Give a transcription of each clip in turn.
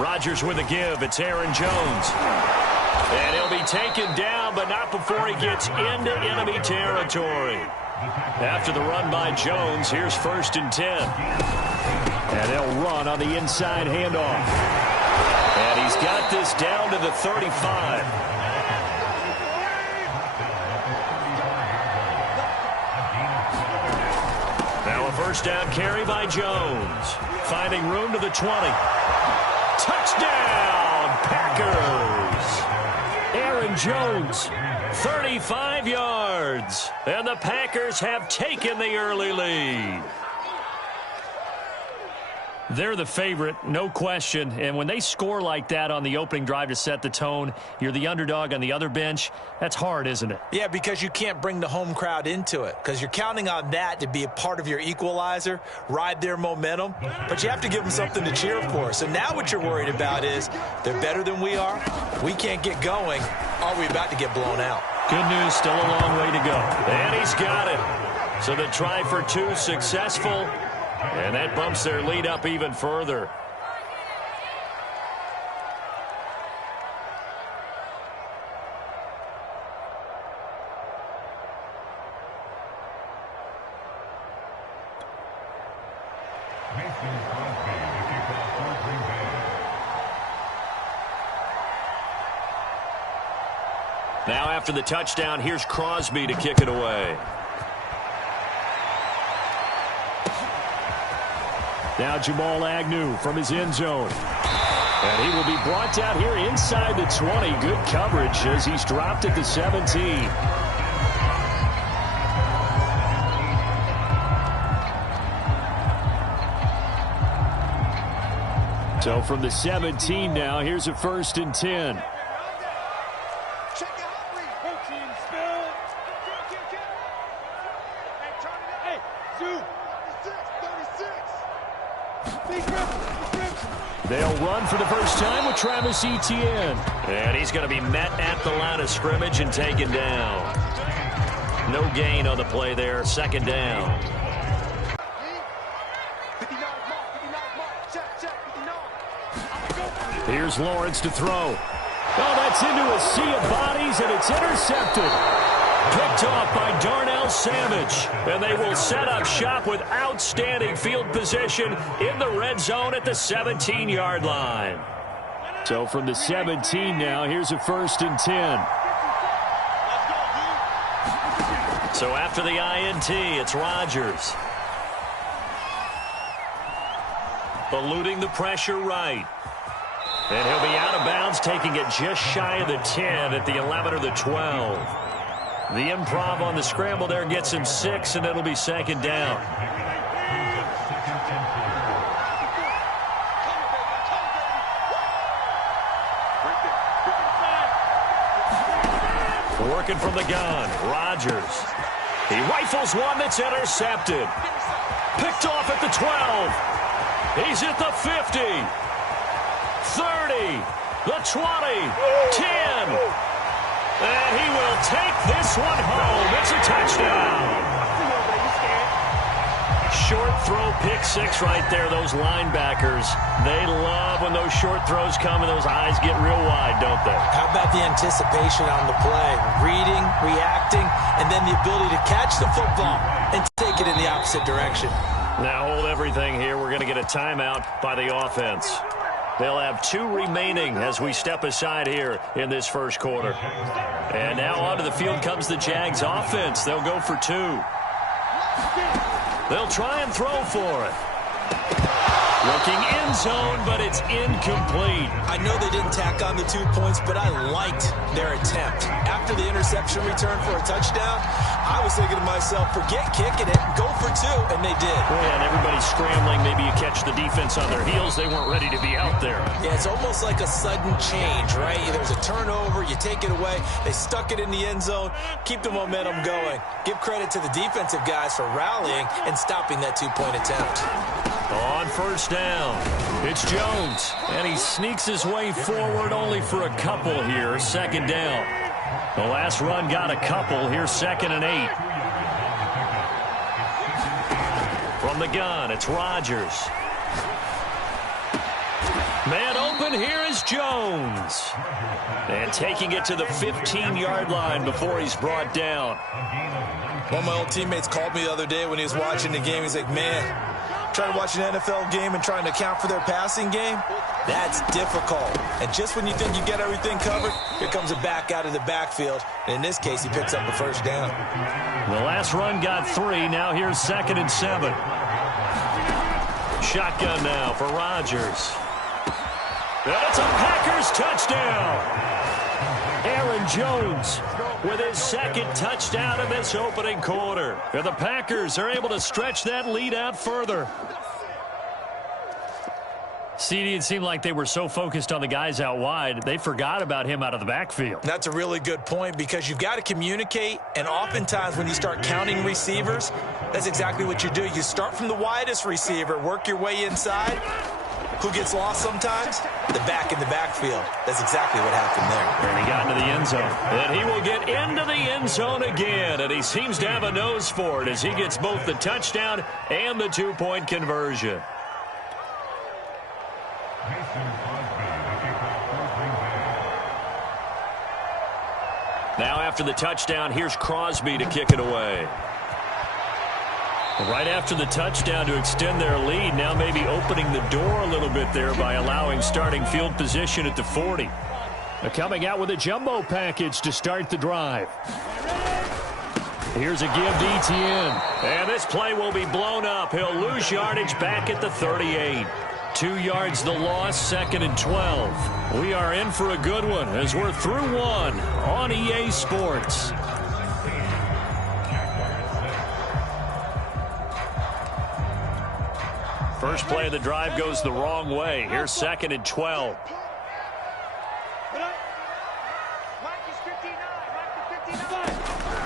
Rodgers with a give. It's Aaron Jones. And he'll be taken down, but not before he gets into enemy territory. After the run by Jones, here's 1st and 10. And they'll run on the inside handoff. And he's got this down to the 35. Now a first down carry by Jones. Finding room to the 20. Touchdown, Packers! Aaron Jones, 35 yards. And the Packers have taken the early lead. They're the favorite, no question. And when they score like that on the opening drive to set the tone, you're the underdog on the other bench. That's hard, isn't it? Yeah, because you can't bring the home crowd into it, because you're counting on that to be a part of your equalizer, ride their momentum. But you have to give them something to cheer for. So now what you're worried about is they're better than we are. We can't get going. Are we about to get blown out? Good news, still a long way to go. And he's got it. So the try for 2 successful. And that bumps their lead up even further. Now after the touchdown, here's Crosby to kick it away. Now Jamal Agnew from his end zone. And he will be brought down here inside the 20. Good coverage as he's dropped at the 17. So from the 17 now, here's a 1st and 10. They'll run for the first time with Travis Etienne. And he's going to be met at the line of scrimmage and taken down. No gain on the play there. 2nd down. Here's Lawrence to throw. Oh, that's into a sea of bodies, and it's intercepted. Picked off by Darnell Savage. And they will set up shop with outstanding field position in the red zone at the 17-yard line. So from the 17 now, here's a 1st and 10. So after the INT, it's Rodgers. Eluding the pressure right. And he'll be out of bounds, taking it just shy of the 10 at the 11 or the 12. The improv on the scramble there gets him 6, and it'll be 2nd down. Working from the gun, Rodgers. He rifles one that's intercepted. Picked off at the 12. He's at the 50. 30. The 20. 10. And he will take this one home. It's a touchdown. Short throw, pick 6 right there. Those linebackers, they love when those short throws come and those eyes get real wide, don't they? How about the anticipation on the play? Reading, reacting, and then the ability to catch the football and take it in the opposite direction. Now hold everything here. We're going to get a timeout by the offense. They'll have 2 remaining as we step aside here in this first quarter. And now onto the field comes the Jags offense. They'll go for 2. They'll try and throw for it. Looking end zone, but it's incomplete. I know they didn't tack on the 2 points, but I liked their attempt. After the interception return for a touchdown, I was thinking to myself, forget kicking it, go for 2, and they did. Yeah, and everybody's scrambling. Maybe you catch the defense on their heels. They weren't ready to be out there. Yeah, it's almost like a sudden change, right? There's a turnover, you take it away. They stuck it in the end zone. Keep the momentum going. Give credit to the defensive guys for rallying and stopping that 2-point attempt. On first down, it's Jones, and he sneaks his way forward only for a couple here. 2nd down. The last run got a couple. Here's 2nd and 8. From the gun, it's Rodgers. Man open, here is Jones. And taking it to the 15-yard line before he's brought down. One of my old teammates called me the other day when he was watching the game. He's like, man, trying to watch an NFL game and trying to account for their passing game, that's difficult. And just when you think you get everything covered, here comes a back out of the backfield. And in this case, he picks up a first down. The last run got 3. Now here's 2nd and 7. Shotgun now for Rodgers. And it's a Packers touchdown. Aaron Jones with his 2nd touchdown in this opening quarter. And the Packers are able to stretch that lead out further. CD, it seemed like they were so focused on the guys out wide, they forgot about him out of the backfield. That's a really good point because you've got to communicate, and oftentimes when you start counting receivers, that's exactly what you do. You start from the widest receiver, work your way inside. Who gets lost sometimes? The back in the backfield. That's exactly what happened there. And he got into the end zone. And he will get into the end zone again, and he seems to have a nose for it as he gets both the touchdown and the 2-point conversion. Now after the touchdown, here's Crosby to kick it away. Right after the touchdown to extend their lead, now maybe opening the door a little bit there by allowing starting field position at the 40. They're coming out with a jumbo package to start the drive. Here's a give to Etienne. And this play will be blown up. He'll lose yardage back at the 38. 2 yards the loss, 2nd and 12. We are in for a good one as we're through one on EA Sports. First play of the drive goes the wrong way. Here's 2nd and 12.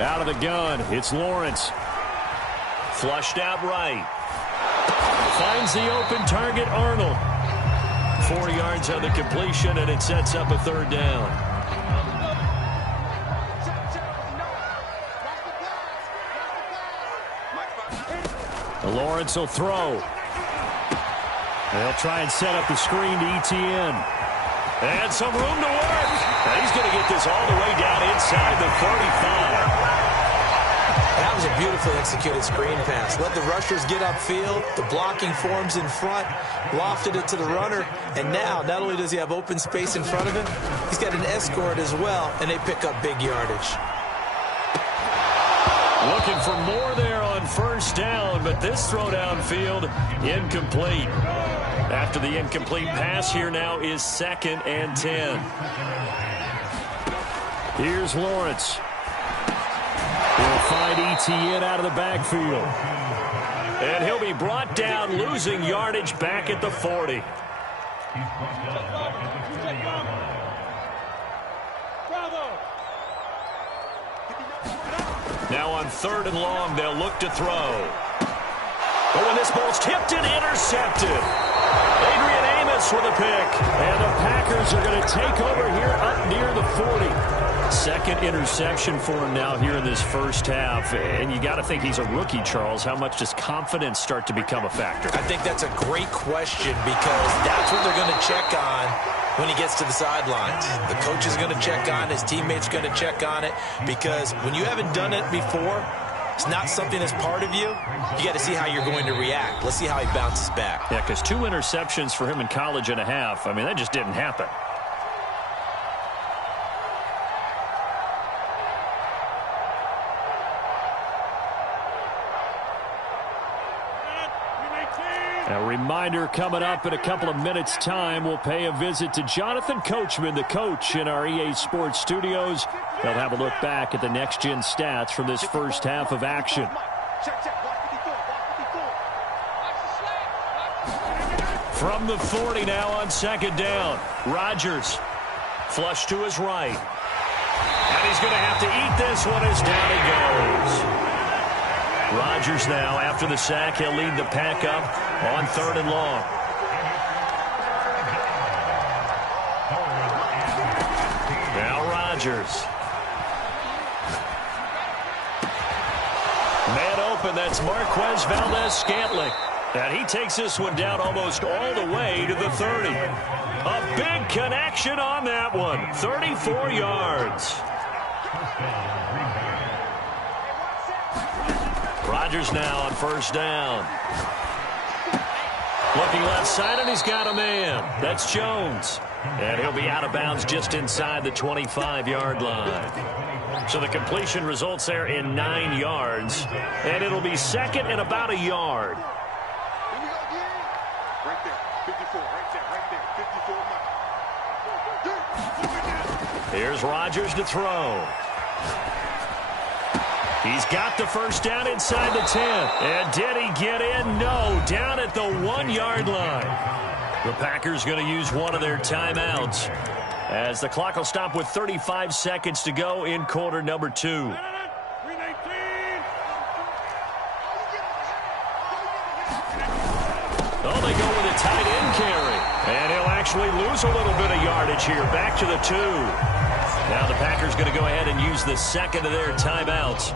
Out of the gun, it's Lawrence. Flushed out right. Finds the open target, Arnold. 4 yards on the completion, and it sets up a 3rd down. Lawrence will throw. They'll try and set up the screen to Etienne. And some room to work. And he's going to get this all the way down inside the 35. That was a beautifully executed screen pass. Let the rushers get upfield. The blocking forms in front. Lofted it to the runner. And now, not only does he have open space in front of him, he's got an escort as well, and they pick up big yardage. Looking for more there on 1st down, but this throw downfield incomplete. After the incomplete pass, here now is 2nd and 10. Here's Lawrence. He'll find Etienne out of the backfield. And he'll be brought down, losing yardage back at the 40. Now on 3rd and long, they'll look to throw. But when this ball's tipped and intercepted. Adrian Amos with a pick. And the Packers are going to take over here up near the 40. 2nd interception for him now here in this first half. And you got to think he's a rookie, Charles. How much does confidence start to become a factor? I think that's a great question because that's what they're going to check on when he gets to the sidelines. The coach is going to check on it. His teammates are going to check on it because when you haven't done it before, it's not something that's part of you. You got to see how you're going to react. Let's see how he bounces back. Yeah, because 2 interceptions for him in college and a half. I mean, that just didn't happen. A reminder coming up in a couple of minutes' time. We'll pay a visit to Jonathan Coachman, the coach in our EA Sports studios. They'll have a look back at the next-gen stats from this first half of action. From the 40 now on 2nd down. Rodgers flush to his right. And he's going to have to eat this one as down he goes. Rodgers now, after the sack, he'll lead the pack up on 3rd and long. Now Rodgers. Man open, that's Marquez Valdez-Scantling. And he takes this one down almost all the way to the 30. A big connection on that one. 34 yards. Rodgers now on first down. Looking left side, and he's got a man. That's Jones. And he'll be out of bounds just inside the 25-yard line. So the completion results there in 9 yards. And it'll be second and about a yard. Right there, 54, right there, 54. Here's Rodgers to throw. He's got the first down inside the 10. And did he get in? No, down at the 1-yard line. The Packers going to use one of their timeouts as the clock will stop with 35 seconds to go in quarter number 2. Oh, they go with a tight end carry. And he'll actually lose a little bit of yardage here. Back to the 2. Now the Packers going to go ahead and use the second of their timeouts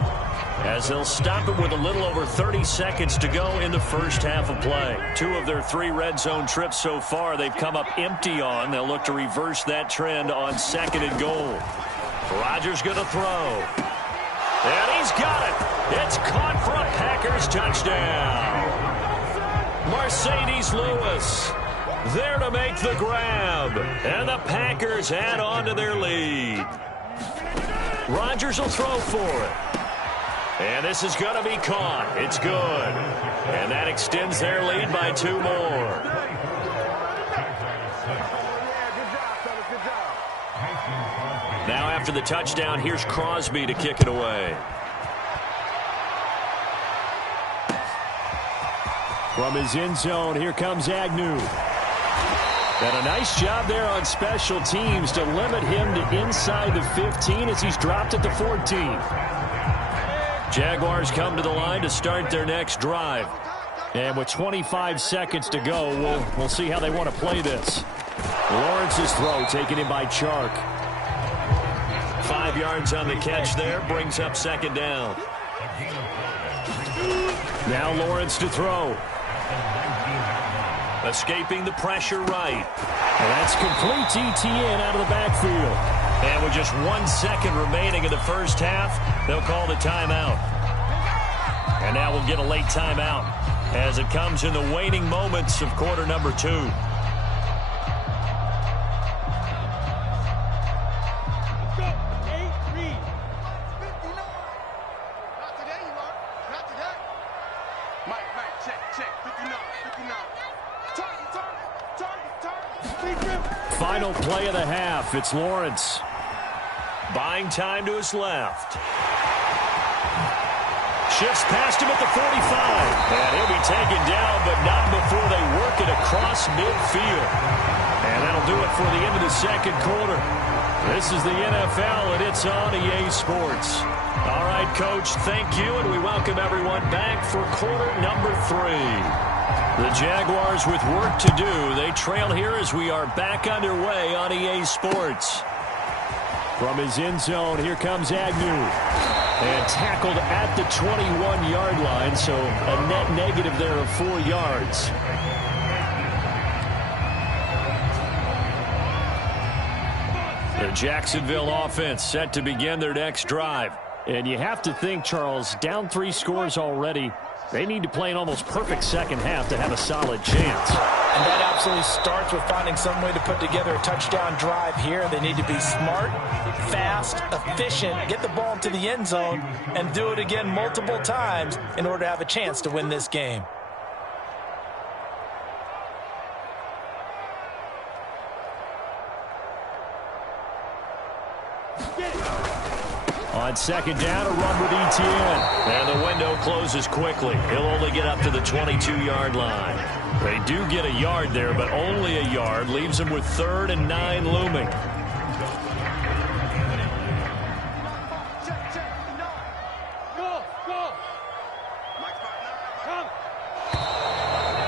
as they'll stop it with a little over 30 seconds to go in the first half of play. 2 of their 3 red zone trips so far they've come up empty on. They'll look to reverse that trend on second and goal. Rodgers going to throw. And he's got it. It's caught for a Packers touchdown. Mercedes Lewis there to make the grab. And the Packers add on to their lead. Rodgers will throw for it. And this is going to be caught. It's good. And that extends their lead by 2 more. Now after the touchdown, here's Crosby to kick it away. From his end zone, here comes Agnew. And a nice job there on special teams to limit him to inside the 15 as he's dropped at the 14. Jaguars come to the line to start their next drive. And with 25 seconds to go, we'll see how they want to play this. Lawrence's throw taken in by Chark. 5 yards on the catch there, brings up second down. Now Lawrence to throw. Escaping the pressure right. And that's complete to Etienne out of the backfield. And with just 1 second remaining in the first half, they'll call the timeout. And now we'll get a late timeout as it comes in the waning moments of quarter number 2. Final play of the half. It's Lawrence. Buying time to his left. Shifts past him at the 45. And he'll be taken down, but not before they work it across midfield. And that'll do it for the end of the second quarter. This is the NFL, and it's on EA Sports. All right, Coach, thank you, and we welcome everyone back for quarter number 3. The Jaguars with work to do. They trail here as we are back underway on EA Sports. From his end zone, here comes Agnew. And tackled at the 21-yard line, so a net negative there of 4 yards. The Jacksonville offense set to begin their next drive. And you have to think, Charles, down 3 scores already. They need to play an almost perfect second half to have a solid chance. And that absolutely starts with finding some way to put together a touchdown drive here. They need to be smart, fast, efficient, get the ball into the end zone, and do it again multiple times in order to have a chance to win this game. On second down, a run with Etienne. And the window closes quickly. He'll only get up to the 22-yard line. They do get a yard there, but only a yard. Leaves them with 3rd and 9 looming.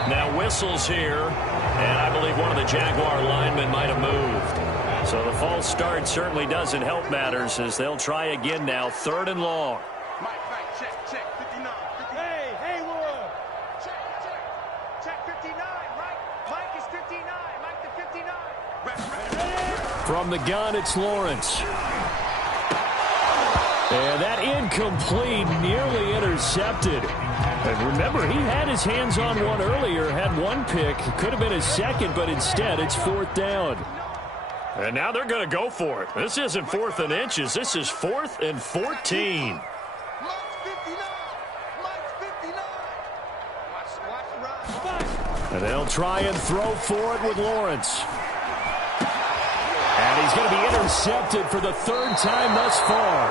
Now whistles here, and I believe one of the Jaguar linemen might have moved. So the false start certainly doesn't help matters as they'll try again now, 3rd and long. Mike, check, 59. Hey, Haywood. Check. From the gun, it's Lawrence. And that incomplete, nearly intercepted. And remember, he had his hands on one earlier, had one pick. Could have been his second, but instead it's 4th down. And now they're going to go for it. This isn't 4th and inches. This is 4th and 14. And they'll try and throw for it with Lawrence. And he's going to be intercepted for the 3rd time thus far.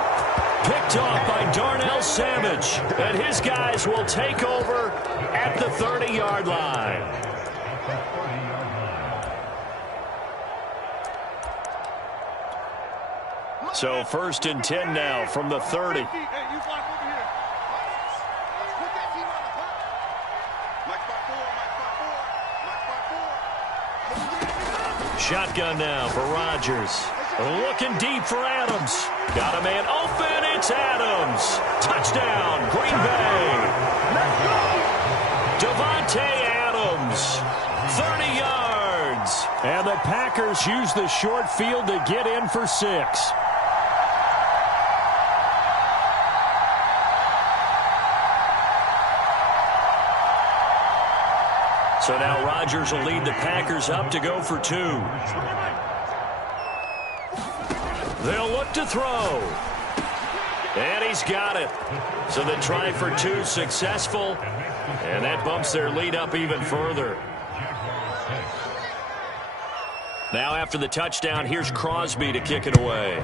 Picked off by Darnell Savage. And his guys will take over at the 30-yard line. So 1st and 10 now from the 30. Shotgun now for Rodgers. Looking deep for Adams. Got a man open. It's Adams. Touchdown, Green Bay. Devontae Adams. 30 yards. And the Packers use the short field to get in for 6. So now Rodgers will lead the Packers up to go for 2. They'll look to throw. And he's got it. So the try for 2 successful. And that bumps their lead up even further. Now after the touchdown, here's Crosby to kick it away.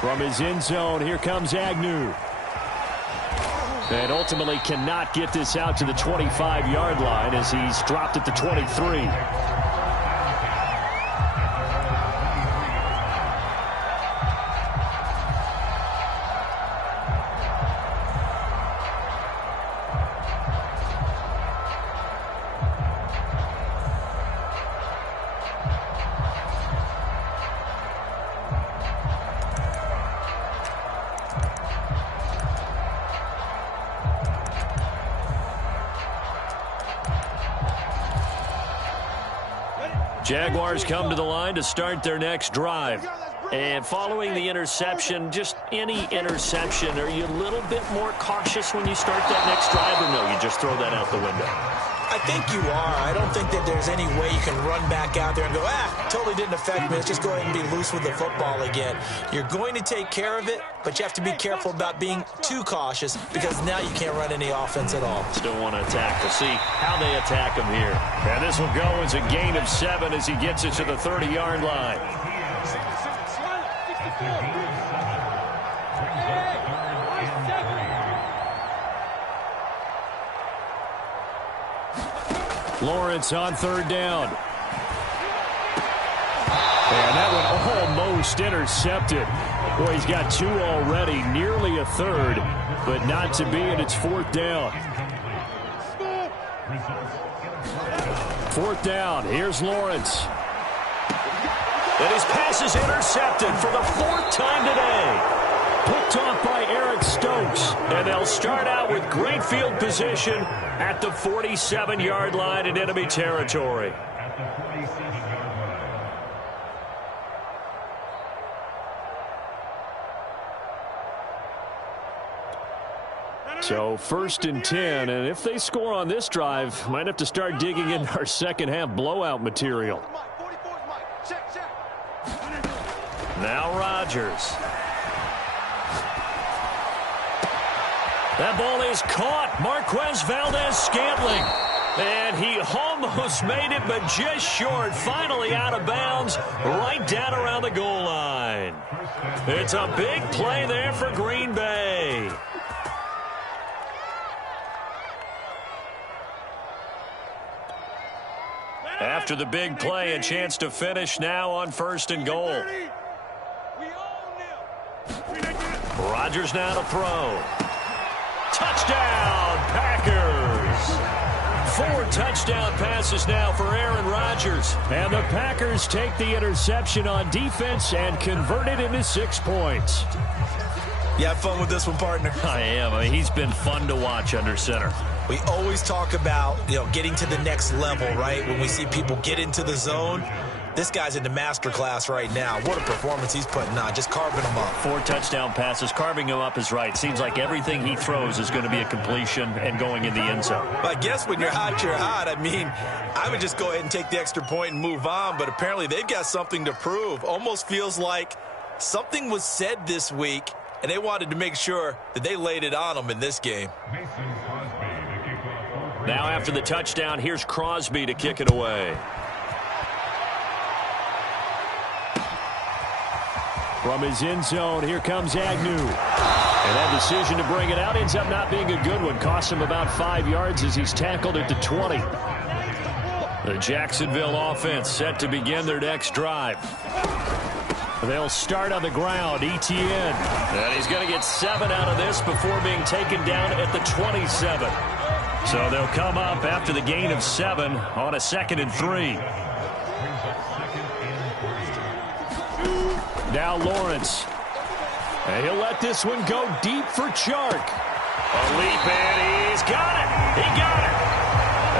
From his end zone, here comes Agnew. And ultimately cannot get this out to the 25-yard line as he's dropped at the 23. Jaguars come to the line to start their next drive. And following the interception, just any interception, are you a little bit more cautious when you start that next drive, or no, you just throw that out the window? I think you are. I don't think that there's any way you can run back out there and go, totally didn't affect me. Let's just go ahead and be loose with the football again. You're going to take care of it, but you have to be careful about being too cautious because now you can't run any offense at all. Still want to attack. We'll see how they attack him here. And this will go as a gain of 7 as he gets it to the 30-yard line. Lawrence on 3rd down. And that one almost intercepted. Boy, he's got 2 already, nearly a 3rd, but not to be, and it's 4th down. 4th down, here's Lawrence. And his pass is intercepted for the 4th time today. Picked off by Eric Stokes. And they'll start out with great field position at the 47-yard line in enemy territory. So 1st and 10, and if they score on this drive, might have to start digging into our second-half blowout material. Now Rodgers. That ball is caught. Marquez Valdez-Scantling. And he almost made it, but just short. Finally out of bounds, right down around the goal line. It's a big play there for Green Bay. After the big play, a chance to finish now on 1st and goal. Rodgers now to throw. Touchdown, Packers. 4 touchdown passes now for Aaron Rodgers. And the Packers take the interception on defense and convert it into 6 points. You have fun with this one, partner? I am. I mean, he's been fun to watch under center. We always talk about, getting to the next level, right? When we see people get into the zone, this guy's in the master class right now. What a performance he's putting on, just carving them up. 4 touchdown passes. Carving him up is right. Seems like everything he throws is going to be a completion and going in the end zone. I guess when you're hot, you're hot. I mean, I would just go ahead and take the extra point and move on, but apparently they've got something to prove. Almost feels like something was said this week, and they wanted to make sure that they laid it on them in this game. Now after the touchdown, here's Crosby to kick it away. From his end zone, here comes Agnew. And that decision to bring it out ends up not being a good one. Costs him about 5 yards as he's tackled at the 20. The Jacksonville offense set to begin their next drive. They'll start on the ground. Etienne. And he's going to get 7 out of this before being taken down at the 27. So they'll come up after the gain of 7 on a 2nd and 3. Now Lawrence. And he'll let this one go deep for Chark. A leap, and he's got it. He got it.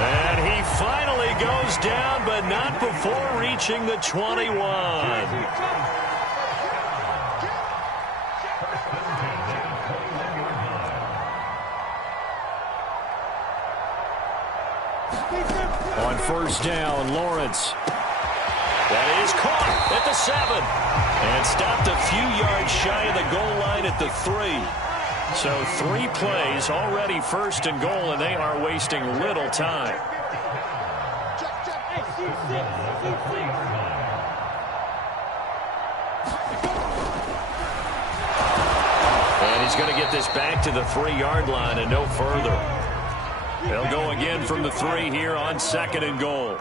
And he finally goes down, but not before reaching the 21. On first down, Lawrence. That is caught at the 7. And stopped a few yards shy of the goal line at the 3. So 3 plays, already 1st and goal, and they are wasting little time. And he's going to get this back to the 3-yard line and no further. They'll go again from the 3 here on 2nd and goal.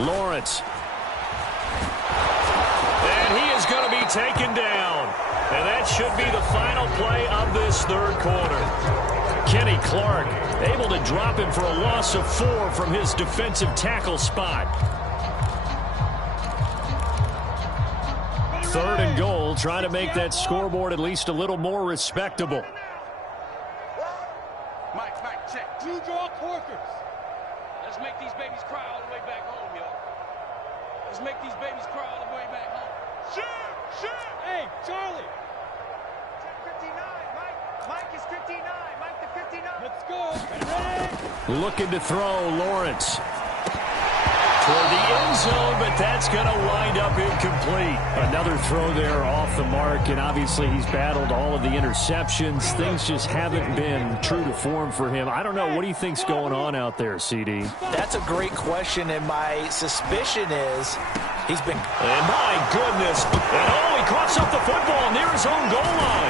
Lawrence. And he is going to be taken down. And that should be the final play of this 3rd quarter. Kenny Clark able to drop him for a loss of 4 from his defensive tackle spot. 3rd and goal, trying to make that scoreboard at least a little more respectable. Mike, check. 2 draw corkers. Let's make these babies cry all the way back home, yo. Let's make these babies cry all the way back home. Shoot! Hey, Charlie. Check 59, Mike. Mike is 59. Mike to 59. Let's go. Ready? Looking to throw, Lawrence. Toward the end zone, but that's going to wind up incomplete. Another throw there off the mark, and obviously he's battled all of the interceptions. Things just haven't been true to form for him. I don't know. What do you think's going on out there, CD? That's a great question, and my suspicion is he's been... And my goodness. And he coughs up the football near his own goal line.